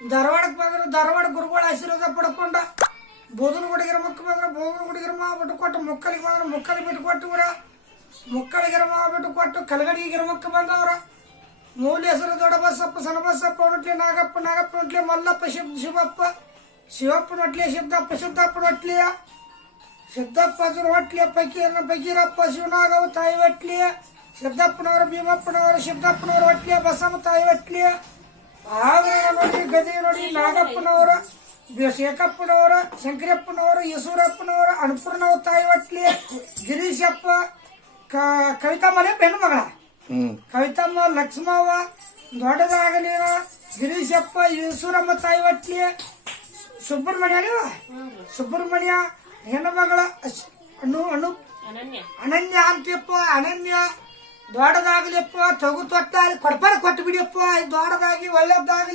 ಧಾರವಾಡಕ್ಕೆ ಬಂದ್ರೆ ಧಾರವಾಡ ಗುರುಗಳ ಆಶೀರ್ವಾದ ಪಡ್ಕೊಂಡ ಬೋಧನಗುಡಿಗಿರ ಮಕ್ಕ ಬಂದ್ರೆ ಬೋಧನಗುಡಿಗಿರಮ ಬಿಟ್ಟು ಕೊಟ್ಟು ಮುಕ್ಕಲಿಗೆ ಬಂದ್ರೆ ಮುಕ್ಕಲಿ ಬಿಟ್ಟು ಕೊಟ್ಟು ಊರ ಮುಕ್ಕಳಿಗಿರಮ ಬಿಟ್ಟು ಕೊಟ್ಟು ಕಲಗಡಿಗಿರ ಮಕ್ಕ ಬಂದವ್ರ ಮೂಲ ಹೆಸರು ದೊಡ್ಡ ಬಸಪ್ಪ ಸಣ್ಣ ಬಸಪ್ಪ ನೊಟ್ಲೆ ನಾಗಪ್ಪ ನಾಗಪ್ಪ ನೊಟ್ಲೆ ಮಲ್ಲಪ್ಪ ಶಿವಪ್ಪ ಶಿವಪ್ಪ ನೊಟ್ಲೆ ಸಿದ್ದಪ್ಪ ನೊಟ್ಲೆಯ ಸಿದ್ದಪ್ಪ ಹೊಟ್ಲೆ ಫಕೀರಪ್ಪ ಶಿವನಾಗವ ತಾಯಿ ಹೊಟ್ಲೆಯ ಸಿದ್ದಪ್ಪನವರು ಭೀಮಪ್ಪನವರು ಸಿದ್ದಪ್ಪನವರು ಹೊಟ್ಲೆಯ ಬಸಮ್ಮ ತಾಯಿ ಹೊಟ್ಲೆಯ ಆಗ ನೋಡಿ ಗದಿ ನೋಡಿ ನಾಗಪ್ಪನವರ ಶೇಖಪ್ಪನವರ ಶಂಕರಪ್ಪನವರು ಯಸೂರಪ್ಪನವರು ಅನುಪೂರ್ಣವ್ರ ತಾಯಿ ಹೊಟ್ಲೆಯ ಗಿರೀಶಪ್ಪ ಕವಿತಮ್ಮನೇ ಹೆಣ್ಣು ಮಗಳ ಕವಿತಮ್ಮ ಲಕ್ಷ್ಮವ್ವ ದೊಡ್ಡದಾಗಲಿನ ಗಿರೀಶಪ್ಪ ಯಸೂರಮ್ಮ ತಾಯಿ ಹೊಟ್ಲಿ ಸುಬ್ರಹ್ಮಣ್ಯ ಹೆಣ್ಣು ಮಗಳ ಅನನ್ಯ ಅಂತಿಯಪ್ಪ ಅನನ್ಯ ದೊಡ್ಡದಾಗಲಿಪ್ಪ ತಗು ತೊಟ್ಟ ಕೊಡ್ಪಾರ ಕೊಟ್ಟು ಬಿಡಿಯಪ್ಪ ದೊಡ್ಡದಾಗಿ ಒಳ್ಳೇದಾಗಲಿ